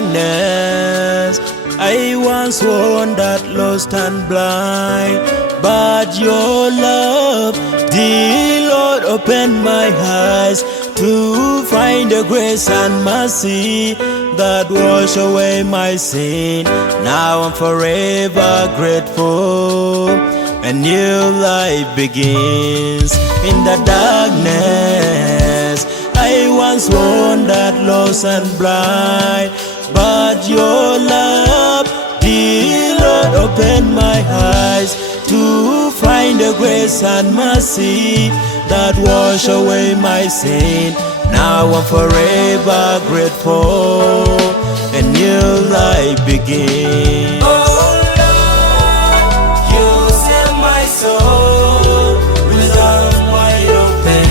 darkness, I once wandered lost and blind, but your love, dear Lord, opened my eyes to find the grace and mercy that wash away my sin. Now I'm forever grateful. A new life begins in the darkness. I once wandered lost and blind, but your love, dear Lord, opened my eyes to find the grace and mercy that wash away my sin. Now I'm forever grateful. A new life begins. Oh Lord, you saved my soul. With arms wide open,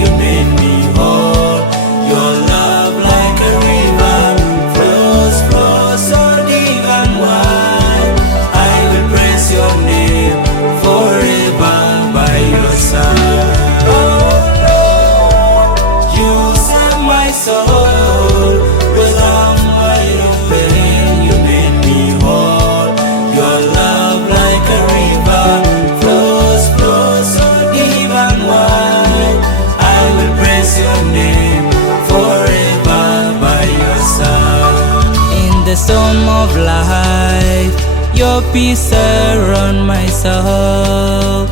you made me whole. Your love like a river flows so deep and wide. I will praise your name forever by your side. Oh Lord, you saved my soul. With arms wide open, you made me whole. Your love like a river flows so deep and wide. I will praise your name forever by your side. In the storm of life, your peace surround my soul.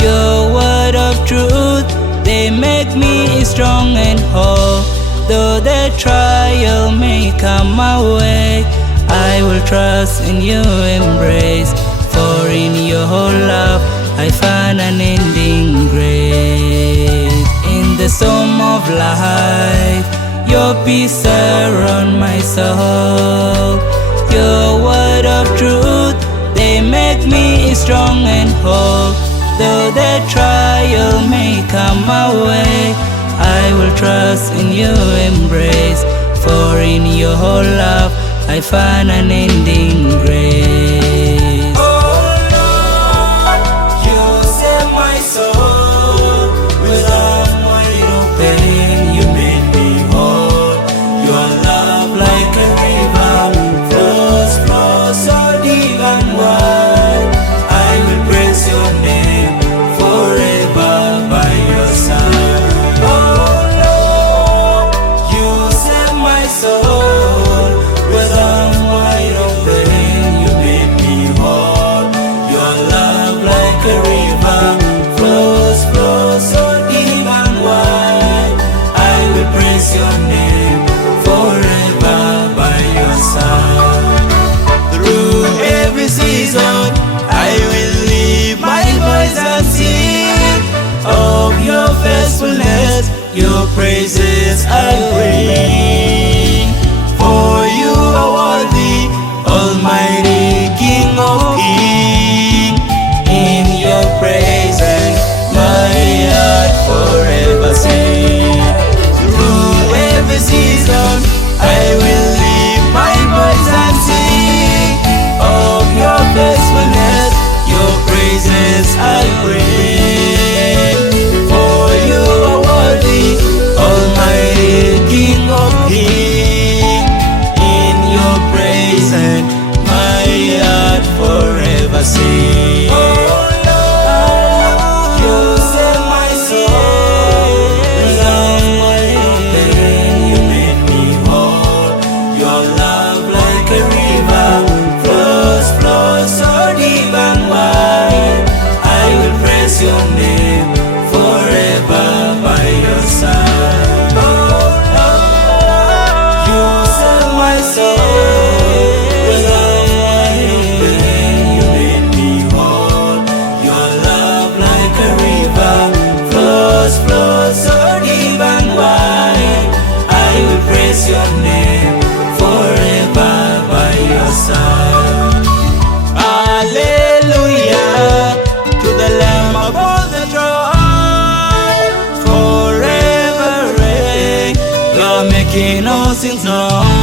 Your word of truth, they make me strong and whole. Though the trial may come my way, I will trust in your embrace. For in your love, I find an ending grace. In the storm of life, your peace surround my soul. Your word of truth, they make me strong and whole. Though the trial may come my way, I will trust in your embrace. For in your love, I find an ending grace. Oh Lord, you saved my soul. With arms wide open, you made me whole. Your love like a river flows so deep and wide. I will praise your name forever by your side. Oh Lord, you saved my soul. With arms wide open, you made me whole. Your love like a river flows so deep and wide. I will praise your name forever by your side. Through every season, I will lift my voice and sing of your faithfulness. Your praises I bring. For you are worthy, Almighty King of Kings. In your praises, my heart forever sing. Through every season, I will lift my voice and sing of your faithfulness. Your praises I bring. For you are worthy, Almighty King of Kings. In your praise and my heart forever sing. Oh Lord, you saved my soul. With arms wide open, you made me whole. Your love like a river flows so deep and wide. I will praise your name forever by your side. Oh Lord, you saved my soul. With arms wide open, you made me whole. Your love like a river flows so deep and wide. I will praise your name forever by your side. Hallelujah to the Lamb upon the throne. Forever reign, you're making all things known.